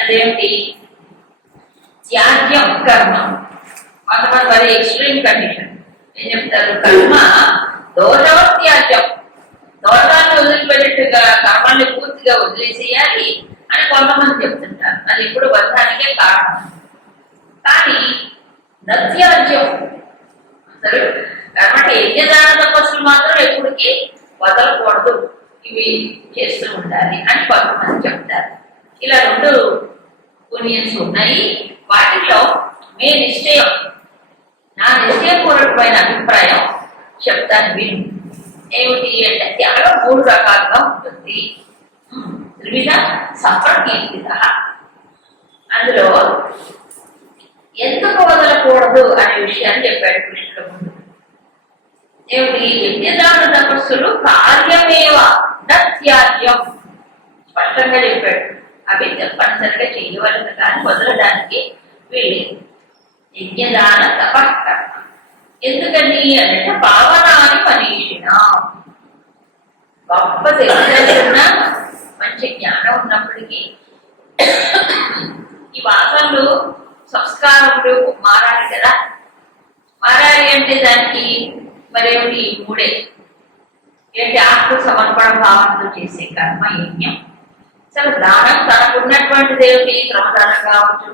అదేంటి త్యాజ్యం కర్మ. కొంతమంది మరి ఎక్స్ట్రీమ్ కండిషన్ ఏం చెప్తారు? కర్మ దోషవత్యాజ్యం దోషాన్ని వదిలిపెట్టేట్టుగా కర్మాన్ని పూర్తిగా వదిలేసేయాలి అని కొంతమంది చెప్తుంటారు. అది ఇప్పుడు బంధానికే కారణం. కానీ నత్యాజ్యం అసలు కాబట్టి యజ్ఞదాన తపస్సులు మాత్రం ఎప్పటికీ వదలకూడదు. ఇవి చేస్తూ ఉండాలి అని కొంతమంది చెప్తారు. ఇలా రెండు ఒపీనియన్స్ ఉన్నాయి. వాటిలో మీ నిశ్చయం నా నిశ్చయపూర్వకమైన అభిప్రాయం చెప్తాను విను. ఏమిటి అంటే త్యాగం మూడు రకాలుగా ఉంటుంది. త్రివిధ సంప్రకీర్తిత అందులో ఎందుకు వదలకూడదు అనే విషయాన్ని చెప్పాడు కృష్ణుడు. ముందు ఏమిటి? విద్యదాన తపస్సులు కార్యమేవ నత్యాజ్యం స్పష్టంగా చెప్పాడు. అవి తప్పనిసరిగా చేయవలసిన కానీ వదలడానికి వీలేదు యజ్ఞదాన తపకర్మ ఎందుకని అంటే భావనాన్ని మనీషిన గొప్ప తెలిసిన మంచి జ్ఞానం ఉన్నప్పటికీ ఈ వాసనలు సంస్కారములు మారాలి కదా. మారాలి అంటే దానికి మరేమిటి మూడే. ఏంటి? ఆత్మ సమర్పణ భావనతో చేసే కర్మ యజ్ఞం. అసలు దానం తనకున్నటువంటి దేవుడి క్రమదానం కావచ్చు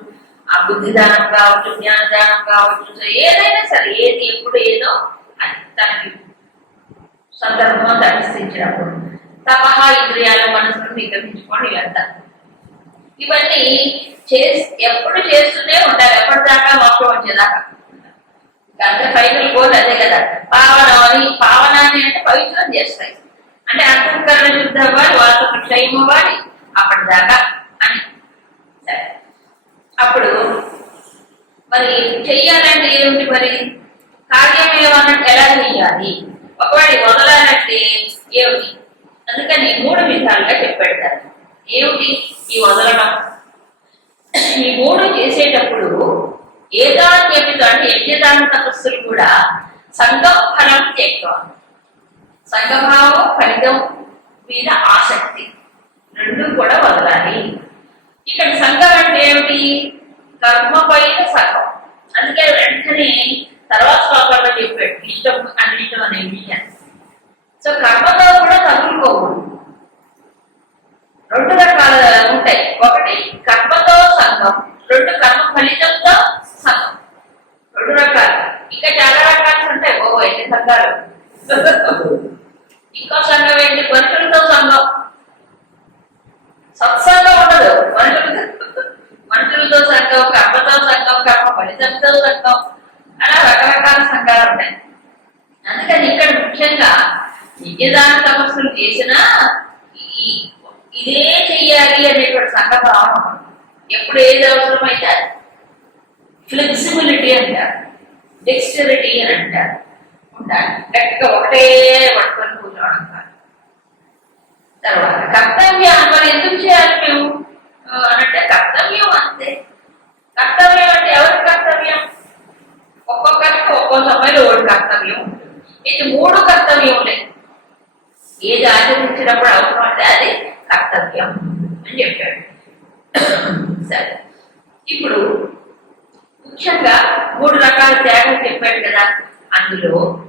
ఆ బుద్ధి దానం కావచ్చు జ్ఞానదానం కావచ్చు ఏదైనా సరే ఏది ఎప్పుడు ఏదో అది తనకి సందర్భం దర్శించినప్పుడు తపహ ఇంద్రియాల మనసును నిగ్రహించుకొని ఇవంతా ఇవన్నీ చేసి ఎప్పుడు చేస్తూనే ఉండాలి ఎప్పటిదాకా మాకు వచ్చేదాకా. అంత పైపులు గోల్ అదే కదా. పావన అని పావనాన్ని అంటే పవిత్రం చేస్తాయి. అంటే అంతఃకరణ శుద్ధ అవ్వాలి వాళ్ళకు క్షయం అవ్వాలి. అప్పటిదాకా అని. సరే. అప్పుడు మరి చెయ్యాలంటే ఏమిటి మరి కార్యం ఏమన్నట్టు ఎలా చెయ్యాలి ఒకవేళ వదలాలంటే ఏమిటి? అందుకని మూడు విధాలుగా చెప్పాడు ఏమిటి ఈ వదలడం ఈ మూడు చేసేటప్పుడు ఏదాన్యమితో అంటే యజ్ఞదాన తపస్సులు కూడా సంఘం ఫలం ఎక్కువ సంఘభావం ఫలితం మీద ఆసక్తి. రెండు కూడా వదలాలి ఇక్కడ సంఘం అంటే ఏమిటి? కర్మ పైన సగం. అందుకే వెంటనే తర్వాత శ్లోకంలో చెప్పాడు ఇష్టం అనిష్టం అనే. సో కర్మతో కూడా తగులుకోకూడదు. రెండు రకాల ఉంటాయి. ఒకటి కర్మతో సంఘం రెండు కర్మ ఫలితంతో సంఘం. రెండు రకాలు. ఇంకా చాలా రకాలు ఉంటాయి. ఓ ఎన్ని సంఘాలు? ఇంకో సంఘం ఏంటి? మనుషులతో సంఘం. సత్సంగం ఉండదు. మనుషులతో మనుషులతో సంఘం కర్మతో సంఘం కర్మ ఫలితంతో సంఘం అలా రకరకాల సంఘాలు ఉంటాయి. అందుకని ఇక్కడ ముఖ్యంగా యజ్ఞదాన తపస్సులు చేసినా ఈ- ఇదే చెయ్యాలి అనేటువంటి సంఘభావం ఎప్పుడు ఏది అవసరమైతే ఫ్లెక్సిబిలిటీ అంటారు. డెక్స్టరిటీ అని అంటారు. ఉండాలి. గట్టిగా ఒకటే పట్టుకొని కూర్చోవడం కాదు. తర్వాత కర్తవ్యం మనం ఎందుకు చేయాలి మేము? అనంటే అంటే కర్తవ్యం అంతే. కర్తవ్యం అంటే ఎవరి కర్తవ్యం? ఒక్కొక్కరికి ఒక్కో సమయంలో ఒకటి కర్తవ్యం ఉంటుంది. ఇది మూడు కర్తవ్యములే. ఏది ఆచరించినప్పుడు అవసరం అంటే అది కర్తవ్యం అని చెప్పాడు. సరే. ఇప్పుడు ముఖ్యంగా మూడు రకాల త్యాగం చెప్పాడు కదా. అందులో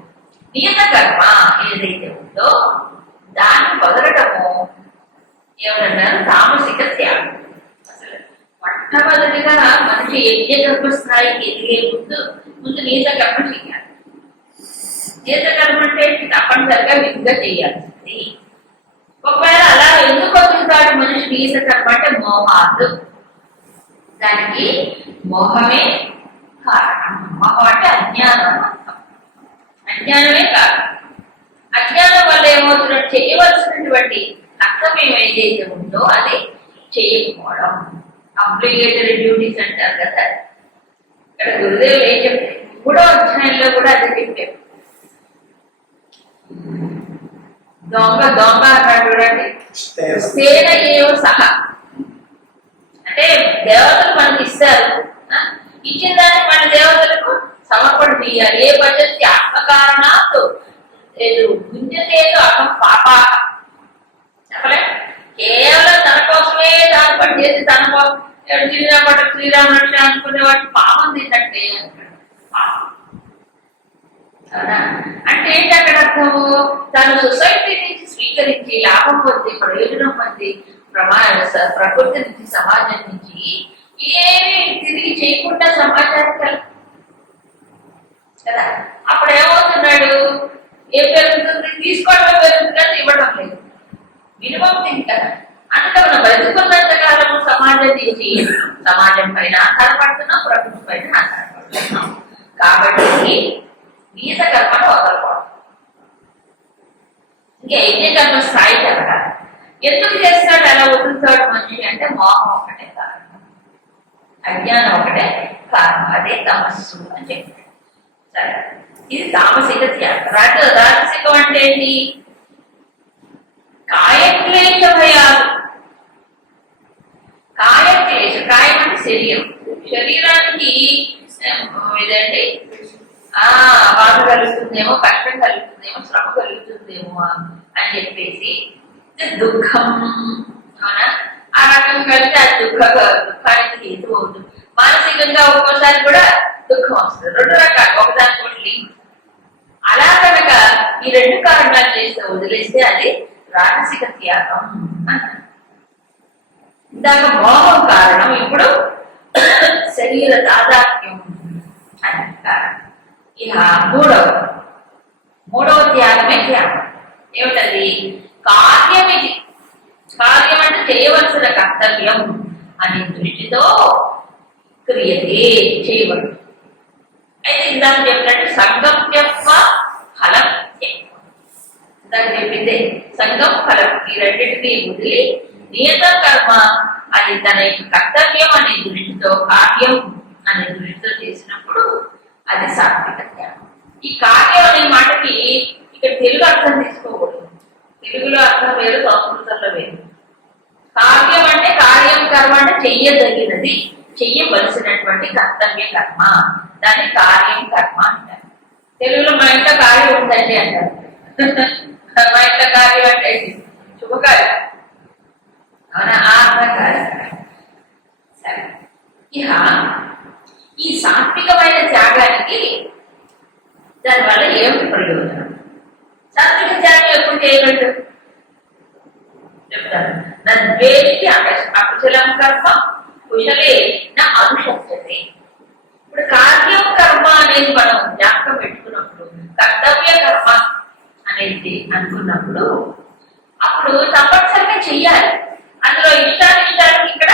నియత కర్మ ఏదైతే ఉందో దాన్ని వదలటము ఏమన్నారు తామసిక త్యాగం. అసలు మొట్టమొదటిగా మనిషి యజ్ఞ కర్మ స్థాయికి ఎదిగే ముందు ముందు నీత కర్మ చేయాలి. నీత కర్మ అంటే తప్పనిసరిగా విధిగా చేయాల్సింది ఒకవేళ అలా ఎందుకు వదులుతాడు మనిషి నీత కర్మ అంటే మోహాలు దానికి మోహమే కారణం. మోహం అంటే అజ్ఞానం అజ్ఞానమే కారణం. అజ్ఞానం వల్ల ఏమవుతున్నట్టు చేయవలసినటువంటి కర్తవ్యం ఏదైతే ఉందో అది చేయకపోవడం. అప్లికేటరీ డ్యూటీస్ అంటారు కదా. ఇక్కడ గురుదేవులు ఏం చెప్పారు? మూడో అధ్యాయంలో కూడా అదే చెప్పారు. దొంగ దొంగ అన్నాడు చూడండి. సేన ఏవ సహా. అంటే దేవతలు మనకి ఇస్తారు. ఇచ్చిన దాన్ని మన దేవతలకు సమర్పణ తీయాలి ఏ పద్ధతి? ఆత్మకారణాలు లేదు గుంజతేదో అహం పాప. చెప్పలే? కేవలం తన కోసమే దాని పని చేసి తన కోసం చిన్నప్పటి శ్రీరామకృష్ణ అనుకునే వాటి పాపం తిన్నట్టే అంటాడు. అంటే ఏంటి అక్కడ అర్థము? తను సొసైటీ నుంచి స్వీకరించి లాభం పొంది ప్రయోజనం పొంది ప్రమా ప్రకృతి నుంచి సమాజం నుంచి ఏమి తిరిగి చేయకుండా సమాజానికి కదా? అప్పుడు ఏమవుతున్నాడు ఏం పెరుగుతుంది తీసుకోవడం పెరుగుతుంది కానీ ఇవ్వడం లేదు. మినిమం థింగ్ కదా అందుకే మనం బ్రతుకున్నంత కాలం సమాజం నుంచి సమాజం పైన ఆధారపడుతున్నాం ప్రకృతి పైన ఆధారపడుతున్నాం. కాబట్టి గీత కర్మను వదలకూడదు ఇంకా యజ్ఞ కర్మ స్థాయి కదా ఎందుకు చేస్తాడు అలా వదులుతాడు మనిషి అంటే మోహం ఒకటే కారణం. అజ్ఞానం ఒకటే కారణం. అదే తమస్సు అని చెప్పాడు. సరే. ఇది తామసిక ధ్యానం రజ రాజసికం అంటే ఏంటి? కాయక్లేశ భయాలు కాయక్లేశ కాయం అంటే శరీరం. శరీరానికి ఏదంటే ఇదండి ఆ బాధ కలుగుతుందేమో కష్టం కలుగుతుందేమో శ్రమ కలుగుతుందేమో అని చెప్పేసి దుఃఖం. అవునా? ఆ రకం కలిగితే ఆ దుఃఖ దుఃఖానికి హేతు అవుతుంది. మానసికంగా ఒక్కోసారి కూడా దుఃఖం వస్తుంది రెండు రకాలు ఒకదాని లింక్ అలా కనుక ఈ రెండు కారణాలు చేస్తే వదిలేస్తే అది రాజసిక త్యాగం దాని ఇందాక మోహం కారణం ఇప్పుడు శరీర దాదాత్మ్యం అని కారణం ఇక మూడవ మూడవ త్యాగమే త్యాగం ఏమిటది కార్యం ఇది కార్యం అంటే చేయవలసిన కర్తవ్యం అనే దృష్టితో క్రియతే చేయబడుతుంది అయితే ఇందాక చెప్పినట్టు సంఘం చెప్ప ఫలం ఇందాక చెప్పిందే సంఘం ఫలం. ఈ రెండింటిని వదిలి నియత కర్మ అది తన యొక్క కర్తవ్యం అనే దృష్టితో కార్యం అనే దృష్టితో చేసినప్పుడు అది సాత్విక ఈ కార్యం అనే మాటకి ఇక్కడ తెలుగు అర్థం తీసుకోకూడదు. తెలుగులో అర్థం వేరు సంస్కృతంలో వేరు. కార్యం అంటే కార్యం కర్మ అంటే చెయ్యదగినది. చెయ్యవలసినటువంటి కర్తవ్య కర్మ. దాని కార్యం కర్మ అంటారు. తెలుగులో మా ఇంట్లో కార్యం ఉందండి అంటారు. మా ఇంట్లో కార్యం అంటే శుభకార్యం. అవునా? ఆ అర్థం సరే. ఇక ఈ సాత్వికమైన త్యాగానికి దానివల్ల ఏం ప్రయోజనం? సాత్విక త్యాగం ఎప్పుడు చేయగలడు చెప్తాను. నా ద్వేషి అక- అకుశలం కర్మ కుశలే నా అనుశస్యతే ఇప్పుడు కార్యం కర్మ అనేది మనం జ్ఞాపకం పెట్టుకున్నప్పుడు కర్తవ్య కర్మ అనేది అనుకున్నప్పుడు అప్పుడు తప్పనిసరిగా చెయ్యాలి. అందులో ఇష్టానిష్టానికి ఇక్కడ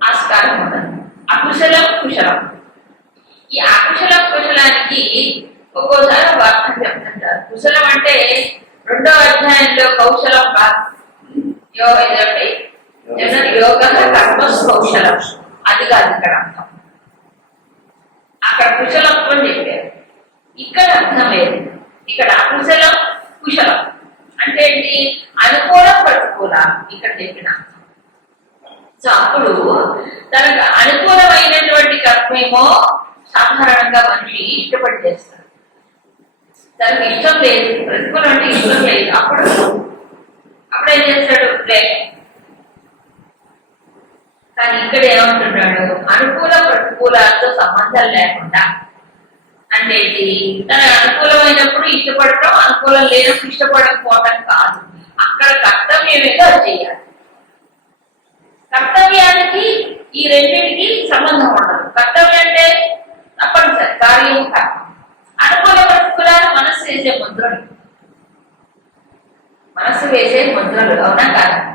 ఆస్కారం ఉండదు అకుశలం కుశలం. ఈ అకుశలం కుశలానికి ఒక్కోసారి ఒక అర్థం చెప్తుంటారు. కుశలం అంటే రెండో అధ్యాయంలో కౌశలం కాదు యోగ ఏమన్నా యోగ కర్మ కౌశలం అది కాదు ఇక్కడ అర్థం. అక్కడ కుశలత్వం చెప్పారు. ఇక్కడ అర్థం లేదు ఇక్కడ అకుశలం కుశలం. అంటే ఏంటి? అనుకూల ప్రతికూల. ఇక్కడ చెప్పిన సో అప్పుడు తనకు అనుకూలమైనటువంటి కర్మేమో సాధారణంగా మనిషి ఇష్టపడి చేస్తాడు. తనకు ఇష్టం లేదు. ప్రతికూలం అంటే ఇష్టం లేదు. అప్పుడు అప్పుడు ఏం చేస్తాడు? కానీ ఇక్కడ ఏమంటున్నాడు అనుకూల ప్రతికూలాలతో సంబంధం లేకుండా. అంటే తన అనుకూలమైనప్పుడు ఇష్టపడటం అనుకూలం లేనప్పుడు ఇష్టపడకపోవటం కాదు. అక్కడ కర్తవ్యం ఏదో అది చేయాలి కర్తవ్యానికి ఈ రెండింటికి సంబంధం ఉండదు. కర్తవ్యం అంటే తప్పనిసరి కార్యం కర్మ. అనుకూల ప్రతికూలాలు మనస్సు వేసే ముద్రలు. మనస్సు వేసే ముద్రలు అవునా కాదు?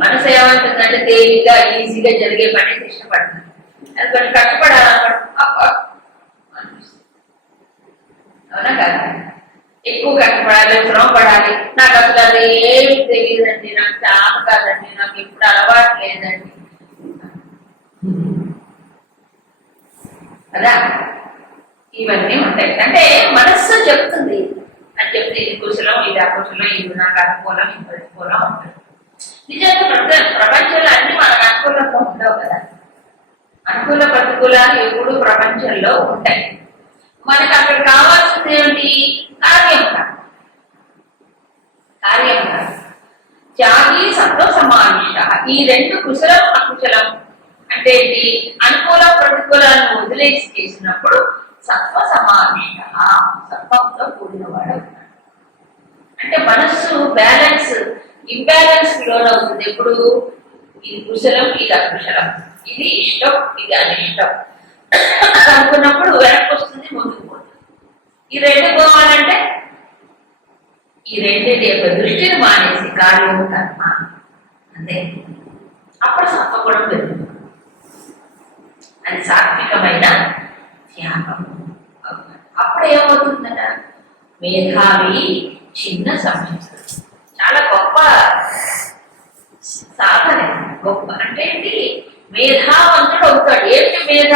మనసు ఏమంటుందంటే తేలిగ్గా ఈజీగా జరిగే పని ఇష్టపడుతుంది అది కొంచెం కష్టపడాలన్నమాట అనిపిస్తుంది అవునా కాదు? ఎక్కువ కష్టపడాలి శ్రమ పడాలి. నాకు అసలు అది ఏమి తెలియదండి. నాకు చాలా కాదండి. నాకు ఎప్పుడు అలవాటు లేదండి. కదా? ఇవన్నీ ఉంటాయి. అంటే మనస్సు చెప్తుంది. అని చెప్తే ఇది కుశలం ఇది అకుశలం ఇది నాకు అనుకూలం ఇది ప్రతికూలం ఉంటుంది. నిజంగా ప్రపంచంలో అన్ని మనకు అనుకూలంగా ఉండవు కదా. అనుకూల ప్రతికూలాలు ఎప్పుడు ప్రపంచంలో ఉంటాయి. మనకు అక్కడ కావాల్సింది ఏమిటి? కార్యం కార్యం కాదు. త్యాగి సత్వ సమావిష్ట ఈ రెండు కుశలం అకుశలం అంటే ఏంటి? అనుకూల ప్రతికూలాలను వదిలేసి చేసినప్పుడు సత్వ సమావిష్ట సత్వంతో కూడిన వాడు అంటే మనస్సు బ్యాలెన్స్ ఇంబ్యాలెన్స్ లోనవుతుంది ఎప్పుడు? ఇది కుశలం ఇది అకుశలం. ఇది ఇష్టం ఇది అనిష్టం. అనుకున్నప్పుడు వెనక్కి వస్తుంది ముందుకు పోతుంది. ఈ రెండు పోవాలంటే ఈ రెండింటి యొక్క దృష్టిని మానేసి కార్యము కర్మ. అంతే. అప్పుడు సత్వగుణం పెరుగుతుంది అది సాత్వికమైన త్యాగం అప్పుడు ఏమవుతుందట? మేధావి చిన్న సంస్థ చాలా గొప్ప సాధన. గొప్ప అంటే ఏంటి? మేధావంతుడు అవుతాడు. ఏంటి మేధ?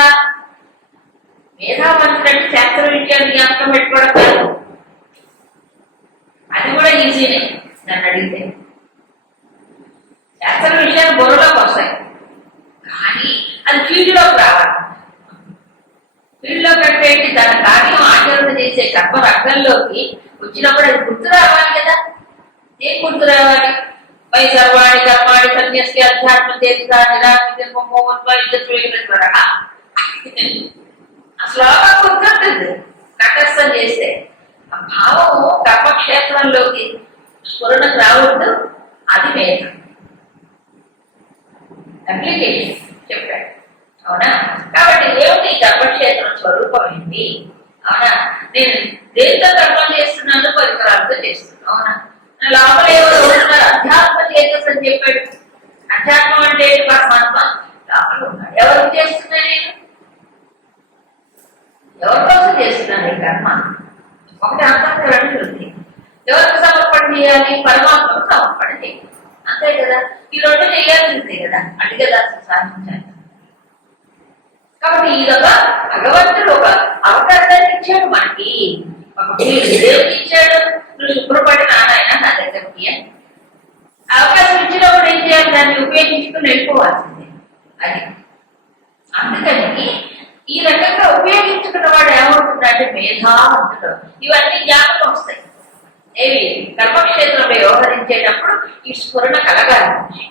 మేధావంతుడు అంటే శాస్త్ర విషయాన్ని జ్ఞాపకం పెట్టుకోవడం కాదు. అది కూడా ఈజీనే నన్ను అడిగితే. శాస్త్ర విషయాలు బుర్రలోకి వస్తాయి. కానీ అది ఫీల్డ్లోకి రావాలి. ఫీల్డ్లోకి అంటే ఏంటి? దాని కార్యం ఆచరణ చేసే కర్మ రంగంలోకి వచ్చినప్పుడు అది గుర్తు రావాలి కదా. ఏం గుర్తు రావాలి? పై సర్వాణి కర్మాణి సన్యస్కి అధ్యాత్మ చేత ఆ శ్లోకం గుర్తుంటుంది కంఠస్థం చేస్తే ఆ భావము కర్మక్షేత్రంలోకి స్ఫురణకు రావద్దు. అది మేధ. అప్లికేషన్ చెప్పాడు. అవునా? కాబట్టి ఏమిటి కర్మక్షేత్రం స్వరూపం ఏంటి అవునా? నేను దేంతో కర్మ చేస్తున్నాను పరికరాలతో చేస్తున్నాను. అవునా? లోపల ఎవరు ఉన్నారు అధ్యాత్మ చేతస్ అని చెప్పాడు. అధ్యాత్మం అంటే పరమాత్మ లోపల ఉన్నాడు. ఎవరు చేస్తున్నా నేను ఎవరి కోసం చేస్తున్నాను ఈ కర్మ? ఒకటి అంతఃకరణ శుద్ధి ఎవరికి సమర్పణ చేయాలి? పరమాత్మకు సమర్పణ చేయాలి. అంతే కదా? ఈ రెండు చేయాల్సిందే కదా? అది కదా సాధించాలి. కాబట్టి ఇదొక భగవంతుడు ఒక అవకాశాన్ని ఇచ్చాడు మనకి. ఒక దేవుడు ఇచ్చాడు. నువ్వు శుభ్రపడిన అని. అవకాశం ఇచ్చినప్పుడు ఏం చేయాలి? దాన్ని ఉపయోగించుకుని వెళ్ళిపోవాల్సిందే. అది. అందుకని ఈ రకంగా ఉపయోగించుకున్న వాడు ఏమవుతుందంటే మేధావంతుడు. ఇవన్నీ జ్ఞాపకం వస్తాయి. ఏవి? కర్మక్షేత్రంలో వ్యవహరించేటప్పుడు ఈ స్ఫురణ కలగాలి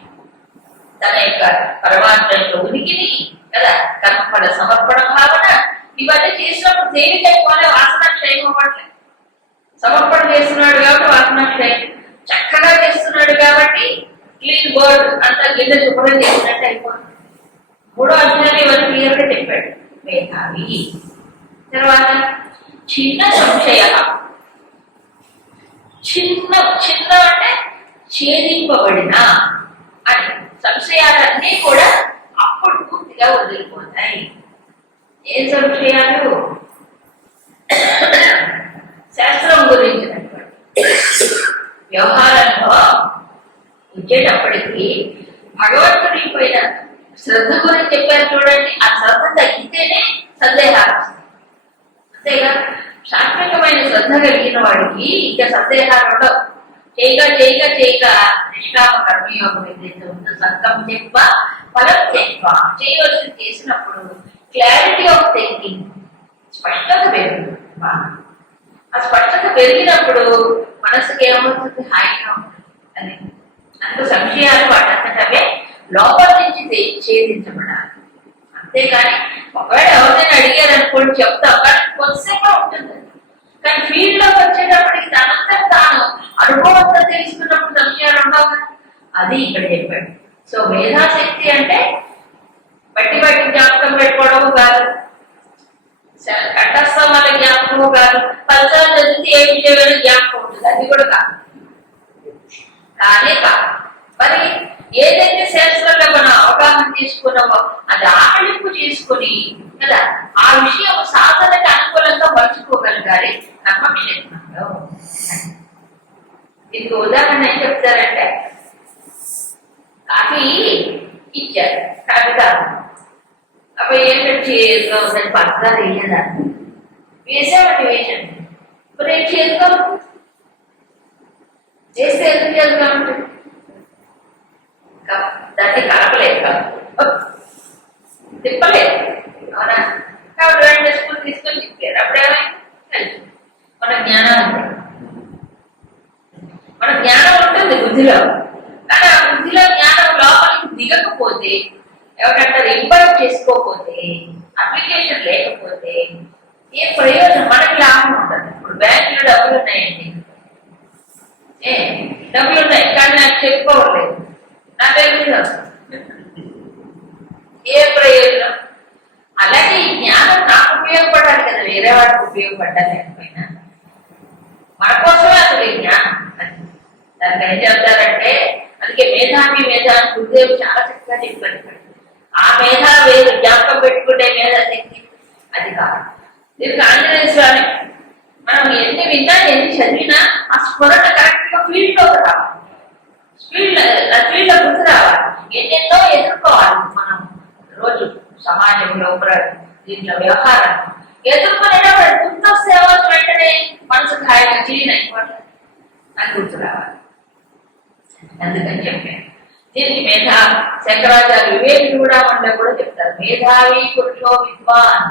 తన యొక్క పరమాత్మ యొక్క ఉనికిని కదా? కర్మఫల సమర్పణ భావన ఇవన్నీ చేసినప్పుడు దేనికైపోలే వాసన క్షయం అవ్వట్లేదు. సమర్పణ చేస్తున్నాడు కాబట్టి వాసన క్షయం చక్కగా చేస్తున్నాడు కాబట్టి క్లీన్ అంతా గిన్నె శుభ్రం చేసినట్టు అయిపోతుంది. మూడో అధ్యాయం ఇవన్నీ క్లియర్గా చెప్పాడు? మేధావి. తర్వాత చిన్న సంశయ చిన్న చిన్న అంటే ఛేదింపబడిన అని. సంశయాలన్నీ కూడా అప్పుడు పూర్తిగా వదిలిపోతాయి. ఏ సంశయాలు? శాస్త్రం గురించినటువంటి వ్యవహారంలో వచ్చేటప్పటికి భగవంతుడి పైన శ్రద్ధ గురించి చెప్పారు చూడండి. ఆ శ్రద్ధ తగ్గితేనే సందేహాలు వస్తాయి. అంతేగా? శాశ్వతమైన శ్రద్ధ కలిగిన వాడికి ఇంకా సందేహాలు ఉండవు. చేయగా చేయగా చేయగా నిష్కామ కర్మయోగం ఏదైతే ఉందో సత్తం చెప్ప ఫలం చెప్ప చేయవలసి చేసినప్పుడు క్లారిటీ ఆఫ్ థింకింగ్ స్పష్టత పెరుగుతుంది. బాగా. ఆ స్పష్టత పెరిగినప్పుడు మనసుకి ఏమవుతుంది? హాయిగా ఉంటుంది. అని అందుకు సంశయాలు వాటంతటవే లోపల నుంచి ఛేదించబడాలి. అంతేగాని ఒకవేళ ఎవరైనా అడిగారు అనుకోండి చెప్తాం. కానీ కొంతసేపు ఉంటుంది. కానీ ఫీల్డ్లోకి వచ్చేటప్పటికి తనంతా తాను అనుభవంతో తెలుసుకున్నప్పుడు సంశయాలు ఉండవు కదా. అది ఇక్కడ చెప్పండి. సో మేధాశక్తి అంటే బట్టి బట్టి జ్ఞాపకం పెట్టుకోవడం కాదు. స- జ్ఞాపకము కాదు. పలసాలు చదివితే ఏ విషయమైన జ్ఞాపకం ఉంటుంది. అది కూడా కాదు. కానే కాదు మరి ఏదైతే శాస్త్రంలో మనం అవగాహన తీసుకున్నామో అది ఆకలింపు చేసుకుని కదా? ఆ విషయం సాధనకి అనుకూలంగా మలుచుకోగలగాలి కర్మక్షేత్రంలో దీనికి ఉదాహరణ ఏం చెప్తారంటే కాఫీ ఇచ్చారు కాఫీ తాగు అవి ఏంటంటే చేతిలో ఉందని పక్కన వేయదా వేసామండి వేసండి మరి ఏం చేతిలో చేస్తే ఎందుకు చేతిలో ఉంటుంది దాన్ని కలపలేదు కదా తిప్పలేదు. అవునా? కాబట్టి రెండు స్కూల్ తీసుకొని తిప్పారు అప్పుడేమైంది కలిసి మన జ్ఞానం ఉంది. మన జ్ఞానం ఉంటుంది బుద్ధిలో. కానీ ఆ బుద్ధిలో జ్ఞానం లోపలికి దిగకపోతే ఎవరంటారు ఇంపైర్ చేసుకోకపోతే అప్లికేషన్ లేకపోతే ఏ ప్రయోజనం? మనకి లాభం ఉంటుంది ఇప్పుడు బ్యాంకులో డబ్బులు ఉన్నాయండి. ఏ డబ్బులు ఉన్నాయి కానీ నాకు చెప్పుకోవట్లేదు. నా పేరు మీద? ఏ ప్రయోజనం అలాగే ఈ జ్ఞానం నాకు ఉపయోగపడాలి కదా వేరే వాడికి ఉపయోగపడ్డా లేకపోయినా. మన కోసమే అసలు ఈ జ్ఞానం దానికి ఏం చెప్తారంటే అందుకే మేధావి మేధావి గురుదేవుడు చాలా చక్కగా చెప్పారు ఆ మేధా వేరు జ్ఞాపకం పెట్టుకుంటే మేధా శక్తి అది కాదు. దీనికి ఆంజనేయ స్వామి మనం ఎన్ని విన్నా ఎన్ని చదివినా ఆ స్ఫురణ కరెక్ట్గా ఫీల్డ్లో రావాలి. ఫీల్డ్ ఫీల్డ్లో గుర్తు రావాలి. ఎన్నెన్నో ఎదుర్కోవాలి మనం. రోజు సమాజంలో దీంట్లో వ్యవహారం. ఎదుర్కొనేటప్పుడు గుర్తు వస్తే ఏమవుతుంది వెంటనే మనసు హాయిగా క్లీన్ అని గుర్తు రావాలి. అందుకని చెప్పాను. దీనికి మేధ శంకరాచార్య వివేక్ చూడమంటే కూడా చెప్తారు. మేధావి పురుషో విద్వాన్.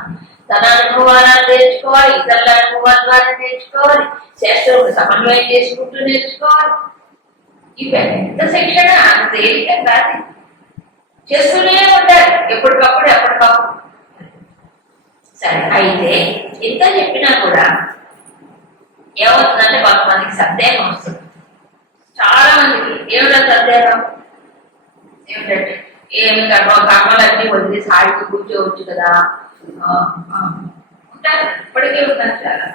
తన అనుభవాలను నేర్చుకోవాలి ఇతరుల అనుభవాల ద్వారా నేర్చుకోవాలి శాస్త్రం సమన్వయం చేసుకుంటూ నేర్చుకోవాలి. ఈ పెద్ద శిక్షణ అంత తేలిక కాదు చేస్తూనే ఉంటారు ఎప్పటికప్పుడు ఎప్పటికప్పుడు. సరే అయితే ఎంత చెప్పినా కూడా ఏమవుతుందంటే కొంతమందికి సందేహం వస్తుంది. చాలా మందికి ఏమిటో సందేహం? ఏమిటంటే ఏమి కర్మ కర్మలన్నీ వదిలేసి హాయికి కూర్చోవచ్చు కదా. ఉంటారు. ఇప్పటికే ఉన్నారు చాలా.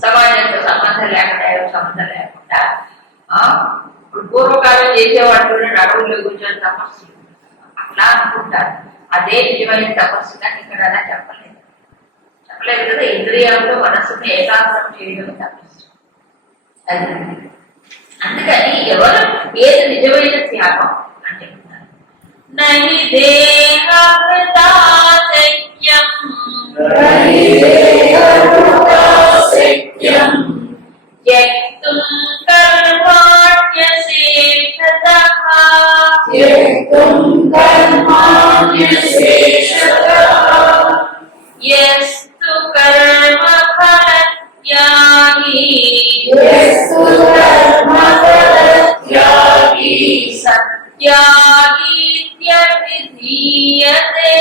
సమాజంతో సంబంధం లేకుండా ఎవరు సంబంధం లేకుండా. ఇప్పుడు పూర్వకాలం చేసేవాళ్ళు అడవుల్లో కూర్చొని తపస్సు. అట్లా అనుకుంటారు. అదే నిజమైన తపస్సు కానీ ఇక్కడ అలా చెప్పలేదు. చెప్పలేదు కదా ఇంద్రియాలతో మనస్సును ఏకాగ్రం చేయడం తపస్సు. అది. అందుకని ఎవరు ఏది నిజమైన త్యాగం नहि देहभृता शक्यम् नहि देहभृता शक्यम् त्यक्तुम् कर्माण्यशेषतः। त्यक्तुम् कर्माण्यशेषतः। यस्तु कर्म फलत्यागी यस्तु कर्म फलत्यागी सत् కర్మాణ్యశేషతః యస్తు కర్మ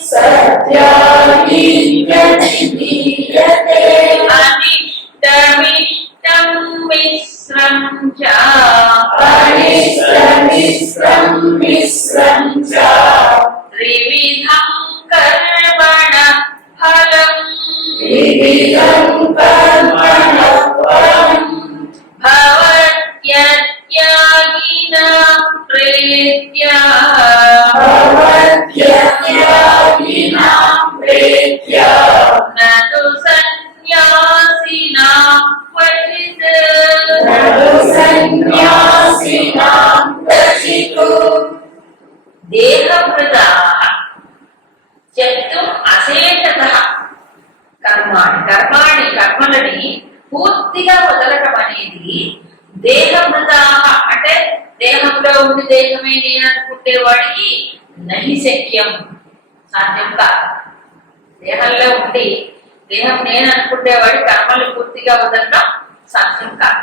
ఫలత్యాగి సత్యాగీత్యభిధీయతే అనిష్టమిష్టం మిశ్రం చ త్రివిధం కర్మణ దేహంలో దేహమే నేను అనుకుంటే వాడికి నహి శక్యం సాధ్యం కాదు. దేహంలో ఉండి దేహం నేను అనుకుంటే వాడి కర్మలు పూర్తిగా వదలడం సాధ్యం కాదు.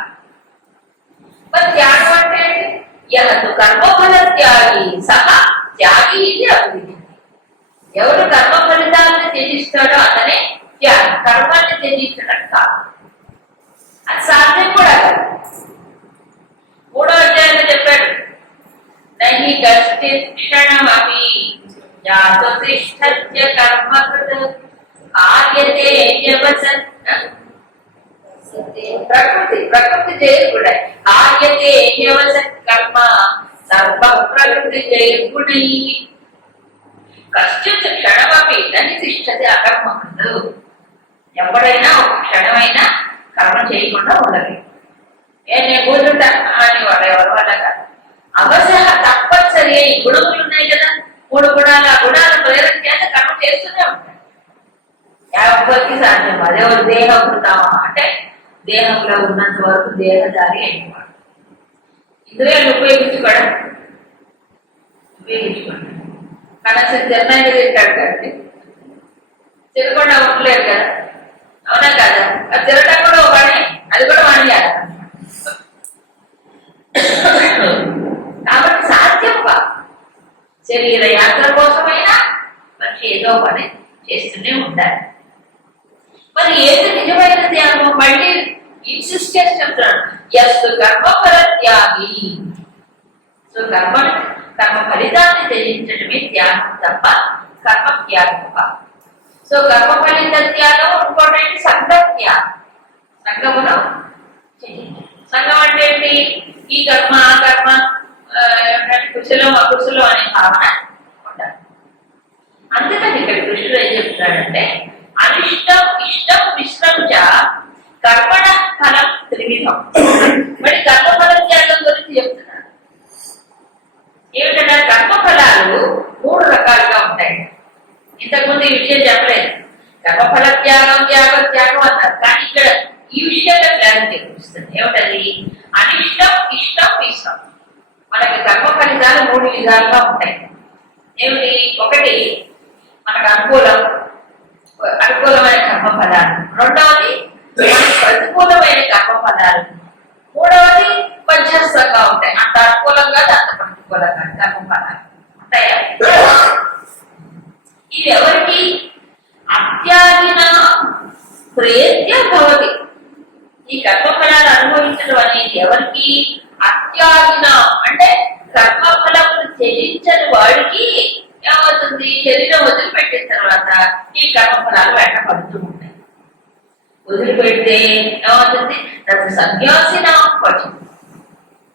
మరి త్యాగం అంటే ఏంటి? యహతు కర్మఫల త్యాగి సహా త్యాగి ఇది అభివృద్ధి. ఎవరు కర్మ ఫలితాలను త్యజిస్తాడో అతనే త్యాగం కర్మాన్ని త్యజించడం కాదు. అది సాధ్యం కూడా కాదు. మూడో అధ్యాయంలో చెప్పాడు జాతు తిష్టత్య కర్మ కృత్ కార్యతే వ్యవసత్ ప్రకృతి ప్రకృతి చేయకుడ కార్యతే వ్యవసత్ కర్మ సర్వ ప్రకృతి చేయకుడై కశ్చిత్ క్షణమపి నని తిష్టది అకర్మకుడు ఎవడైనా ఒక క్షణమైనా కర్మ చేయకుండా ఉండలేదు ఏ నేను కూర్చుంటా అని వాడు ఎవరు వాళ్ళ కాదు అవసర తప్పనిసరి ఈ గుణములు ఉన్నాయి కదా మూడు గుణాలు ఆ గుణాలు ప్రేరణ చేత కర్మ చేస్తూనే ఉంటాయి ఎవరికి సాధ్యం అదే ఒక దేహ కృతమా అంటే దేహంలో ఉన్నంత వరకు దేహదారి అయినవాడు ఇందులో ఉపయోగించుకోవడం? ఉపయోగించుకోండి కానీ అసలు తిరణాన్ని తింటాడు కాబట్టి తిరగకుండా ఉండలేదు కదా. అవునా కదా? అది తినడం కూడా ఒక పని అది కూడా మానేయాలి కాబట్టి సాధ్యం శరీర యాత్ర కోసమైనా మనిషి ఏదో పని చేస్తూనే ఉండాలి. మరి ఏది నిజమైన త్యాగం మళ్ళీ ఇన్సిస్ట్ చేసి చెప్తున్నాడు? ఎస్ కర్మఫల త్యాగి సో కర్మ కర్మ ఫలితాన్ని త్యజించడమే త్యాగం తప్ప కర్మ త్యాగం కాదు సో కర్మ ఫలిత త్యాగం ఇంకోటి సంఘ త్యాగం. సంఘమును సంఘం అంటే ఏంటి? ఈ కర్మ ఆ కర్మ ఆ, ఏమంటే కుశలం అకుశలం అనే భావన ఉండాలి. అందుకని ఇక్కడ కృష్ణుడు ఏం చెప్తున్నాడంటే అనిష్టం ఇష్టం మిశ్రం చ కర్మణ ఫలం త్రివిధం. మరి కర్మఫలం త్యాగం గురించి చెప్తున్నాడు ఏమిటంటే కర్మఫలాలు మూడు రకాలుగా ఉంటాయి. ఇంతకుముందు ఈ విషయం చెప్పలేదు. కర్మఫల త్యాగం త్యాగం త్యాగం అన్నారు. కానీ ఇక్కడ ఈ విషయంలో క్లారిటీ వస్తుంది ఏమిటది? అనిష్టం ఇష్టం ఇష్టం మనకి కర్మ ఫలితాలు మూడు విధాలుగా ఉంటాయి. ఏమిటి? ఒకటి మనకు అనుకూలం. అనుకూలమైన కర్మ ఫలాలు రెండవది ప్రతికూలమైన కర్మ ఫలాలు మూడవది మధ్యస్థంగా ఉంటాయి. అంత అనుకూలంగా అంత ప్రతికూలంగా కర్మ ఫలాలు ఉంటాయా ఇది ఎవరికి? అత్యాధిన ప్రేత్య భవతి. ఈ కర్మఫలాలు అనుభవించడం అనేది ఎవరికి? అత్యాధిన. అంటే కర్మఫలమును చెల్లించని వాడికి ఏమవుతుంది? శరీరం వదిలిపెట్టిన తర్వాత ఈ కర్మఫలాలు వెంట పడుతూ ఉంటాయి వదిలిపెడితే ఏమవుతుంది? తన సన్యాసిన పడుతుంది.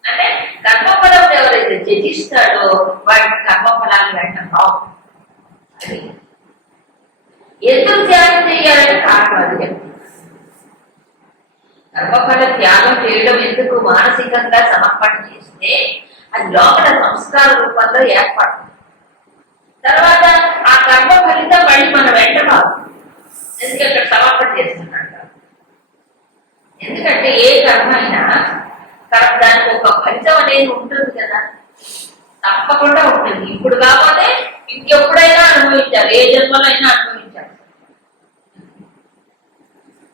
అంటే కర్మఫలం ఎవరైతే త్యజిస్తాడో వాడికి కర్మఫలాలు వెంట రావు. ఎందుకు త్యాగం చేయాలని కారణం అది కర్మఫల త్యాగం చేయడం ఎందుకు మానసికంగా సమర్పణ చేస్తే అది లోపల సంస్కార రూపంలో ఏర్పడుతుంది. తర్వాత ఆ కర్మ ఫలితం మళ్ళీ మన వెంట కాదు. ఎందుకంటే అక్కడ సమర్పణ చేస్తున్నాడు ఎందుకంటే ఏ కర్మ అయినా దానికి ఒక ఫలితం అనేది ఉంటుంది కదా. తప్పకుండా ఉంటుంది. ఇప్పుడు కాకపోతే ఇంకెప్పుడైనా అనుభవించాలి. ఏ జన్మలో అయినా అనుభవించాలి.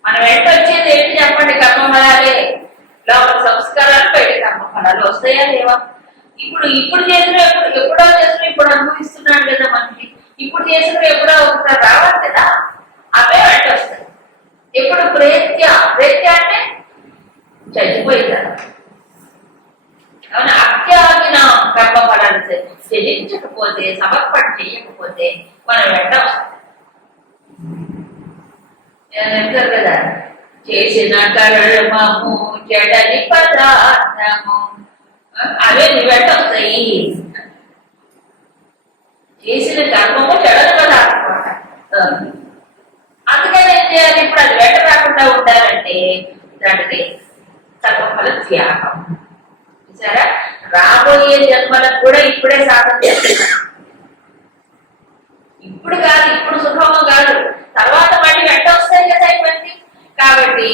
మన వెంట వచ్చేది ఏంటి చెప్పండి? కర్మఫలాలే. లోపల సంస్కారాలు బయట కర్మఫలాలు వస్తాయా లేవా? ఇప్పుడు ఇప్పుడు చేసిన ఎప్పుడు ఎప్పుడో చేసిన ఇప్పుడు అనుభవిస్తున్నాడు కదా మనకి ఇప్పుడు చేసిన ఎప్పుడో ఒకసారి రావాలి కదా? అవే వెంట వస్తాయి ఎప్పుడు ప్రేత్య ప్రేత్య అంటే చచ్చిపోయిందా అవునా అత్యాగిన కర్మఫలాలు చెల్లించకపోతే సమర్పణ చేయకపోతే మనం వెంట వస్తాయి కదా? చేసిన కర్మము చెడని పదార్థము. అవే నీ వెంట వస్తాయి చేసిన కర్మము చెడదు కదా. అందుకని ఏం చేయాలి? ఇప్పుడు అది వెంట రాకుండా ఉండాలంటే దానికి కర్మఫల త్యాగం. చూసారా? రాబోయే జన్మలకు కూడా ఇప్పుడే సాధన చేస్తున్నారు ఇప్పుడు కాదు ఇప్పుడు సుఖము కాదు. తర్వాత మళ్ళీ వెంట వస్తాయి కదా ఇవన్నీ. కాబట్టి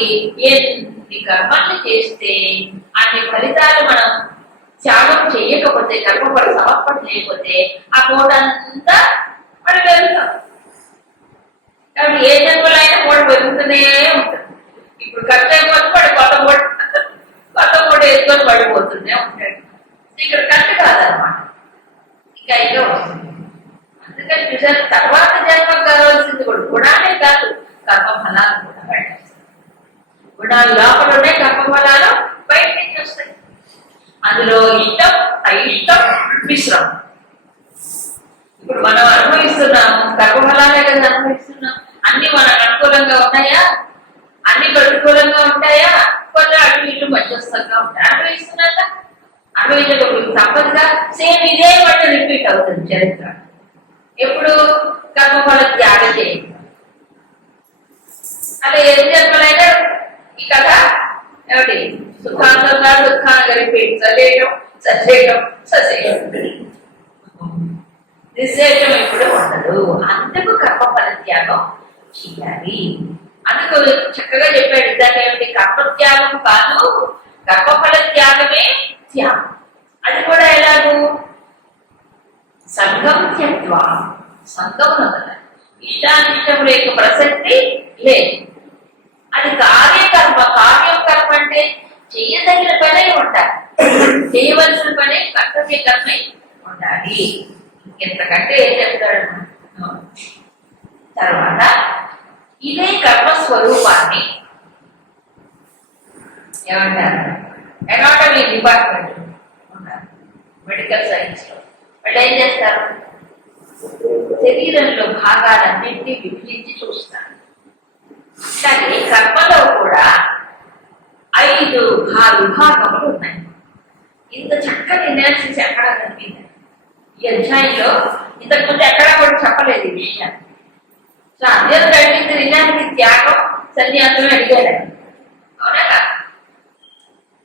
ఎన్ని కర్మల్ని చేస్తే అన్ని ఫలితాలు మనం త్యాగం చేయకపోతే కర్మఫల సమర్పణ చేయకపోతే ఆ కోటంతా మనం వెళ్తాం కాబట్టి ఏ జన్మలో అయినా కోట పెరుగుతూనే ఉంటుంది. ఇప్పుడు ఖర్చు అయిపోతే వాడు కొత్త కోట కొత్త కోట వేసుకొని పడిపోతూనే ఉంటాడు. ఇక్కడ ఖర్చు కాదనమాట ఇంకా ఇంకా వస్తుంది. అందుకని చూసారు తర్వాత జన్మ కావాల్సింది కూడా గుణాలే కాదు కర్మ ఫలాలు కూడా బయట వస్తాయి గుణాలు లోపల ఉన్నాయి కర్మ ఫలాలు బయట నుంచి వస్తాయి అందులో ఇష్టం అయిష్టం మిశ్రం ఇప్పుడు మనం అనుభవిస్తున్నాము కర్మఫలాలే కదా అనుభవిస్తున్నాం. అన్ని మనకు అనుకూలంగా ఉన్నాయా అన్ని ప్రతికూలంగా ఉంటాయా? కొన్ని అటు ఇటు మధ్యస్థంగా ఉంటాయి. అనుభవిస్తున్నాక అనుభవించకూడదు తప్పదుగా. సేమ్ ఇదే మళ్ళీ రిపీట్ అవుతుంది చరిత్ర. ఎప్పుడు? కర్మఫల త్యాగం చేయండి. అలా ఏ జన్మలైనా ఈ కథ ఏమిటి సుఖాంతంగా దుఃఖాన్ని రిపీట్. సజేయడం సజేయడం సజేయడం నిశ్శేషం ఎప్పుడు ఉండదు. అందుకు కర్మ త్యాగం చేయాలి అందుకు చక్కగా చెప్పాడు. ఇందాక ఏమిటి? కర్మత్యాగం కాదు. కర్మఫల త్యాగమే త్యాగం. అది కూడా ఎలాగు? సంఘం త్యక్వా సంఘం వదల ఇష్టానిష్టముల యొక్క ప్రసక్తి లేదు. అది కార్యకర్మ కార్యం కర్మ అంటే చేయదగిన పనే ఉండాలి. చేయవలసిన పనే కర్తవ్య కర్మే ఉండాలి. ఇంకెంతకంటే ఏం చెప్తాడు? తర్వాత ఇదే కర్మ స్వరూపాన్ని ఏమంటారు? ఎనాటమీ డిపార్ట్మెంట్ ఉన్నారు మెడికల్ సైన్స్లో. వాళ్ళు ఏం చేస్తారు? శరీరంలో భాగాలన్నింటినీ విభజించి చూస్తారు కానీ కర్మలో కూడా ఐదు భా విభాగములు ఉన్నాయి ఇంత చక్కని అనాలిసిస్ ఎక్కడ కనిపింది ఈ అధ్యాయంలో ఇంతకుముందు ఎక్కడా కూడా చెప్పలేదు ఈ విషయాన్ని. సో అధ్యయనం కలిగింది నిజానికి త్యాగం సన్యాసం అడిగాడు అవునా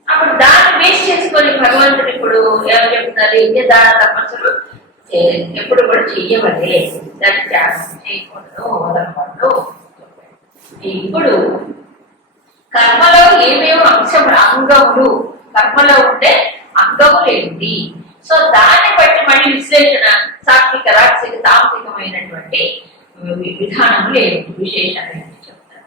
అప్పుడు దాన్ని బేస్ చేసుకొని భగవంతుడు ఇప్పుడు ఏమని చెప్తున్నారు? యజ్ఞ దాన తపస్సులు ఎప్పుడు కూడా చెయ్యవలే. దాన్ని త్యాగం చేయకూడదు వదలకూడదు ఇప్పుడు కర్మలో ఏమేమి అంశం అంగములు కర్మలో ఉండే అంగములు ఏంటి సో దాన్ని బట్టి మళ్ళీ విశ్లేషణ సాత్విక రాక్షిక తామసికమైనటువంటి విధానములు ఏమిటి? విశేషాలు ఏంటి చెప్తారు?